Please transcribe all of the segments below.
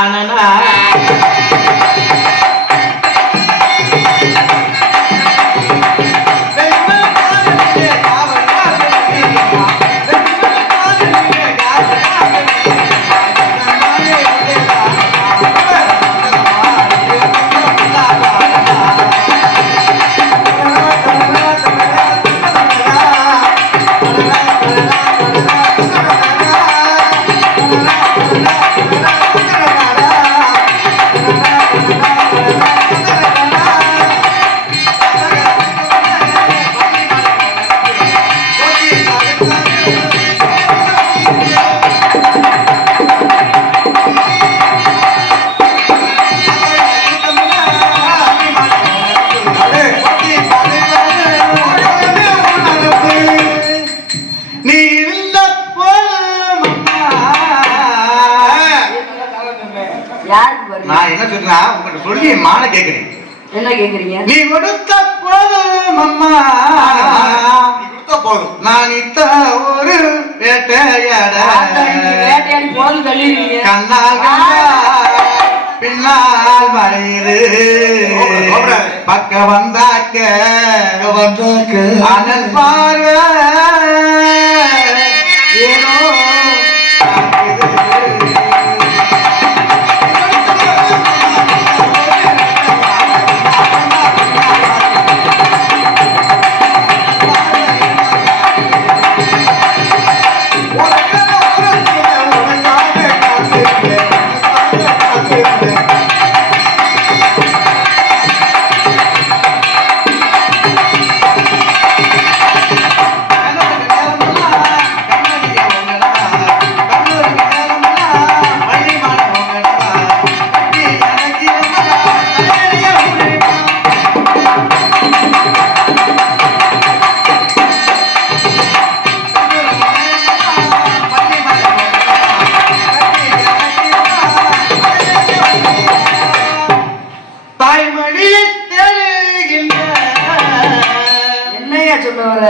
நானா நான் என்ன சொல்றா உங்ககிட்ட சொல்லி மான கேக்குறேன். என்ன கேக்குறீங்க? நீ கொடுத்த போதும் அம்மா, நீ கொடுத்த போதும் நான் இத்த ஒரு வேட்டையாடி போது தள்ளிடுவீங்க. கண்ணால் பின்னால் மறையுது பக்க வந்தாக்க அனல் பார்வை ஏனோ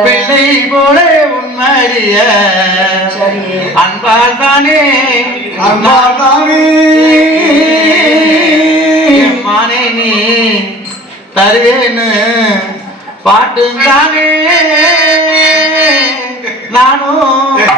பிள்ளை போல உன்மடிய அன்பால் தானே மானே நீ தருவேன்னு பாட்டுந்தானே நானும்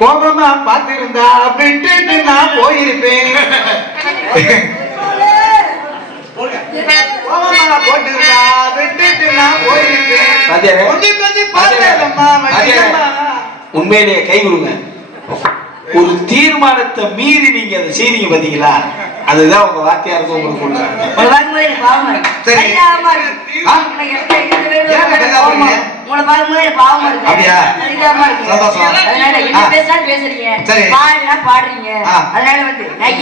கோபமா பார்த்திருந்தா விட்டுட்டு நான் போயிருப்பேன். கோபமா போட்டிருந்தா விட்டுட்டு நான் போயிருப்பேன். உண்மையிலேயே கை கொடுங்க. ஒரு தீர்மானத்தை மீறி நீங்க அதை செய்றீங்க பாத்தீங்களா, அதுதான் உங்க வார்த்தையாருக்கு உங்களுக்கு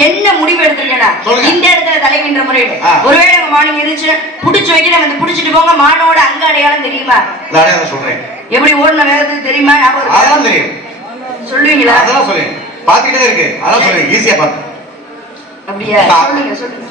என்ன முடிவு எடுத்திருக்கேன்னா இந்த இடத்துல தலைகின்ற முறையில ஒருவேளை மார்னிங் இருந்துச்சு புடிச்சு வைக்க வந்து புடிச்சிட்டு போங்க. மானோட அங்க அடையாளம் தெரியுமா? சொல்றேன். எப்படி ஓடின வேகத்துக்கு தெரியுமா? சொல்லுவீங்களா? அதெல்லாம் சொல்லுங்க. பாத்துக்கிட்டே இருக்கு. அதான் சொல்லுங்க. ஈஸியா பாத்து. அப்படியா? சொல்லுங்க சொல்லுங்க.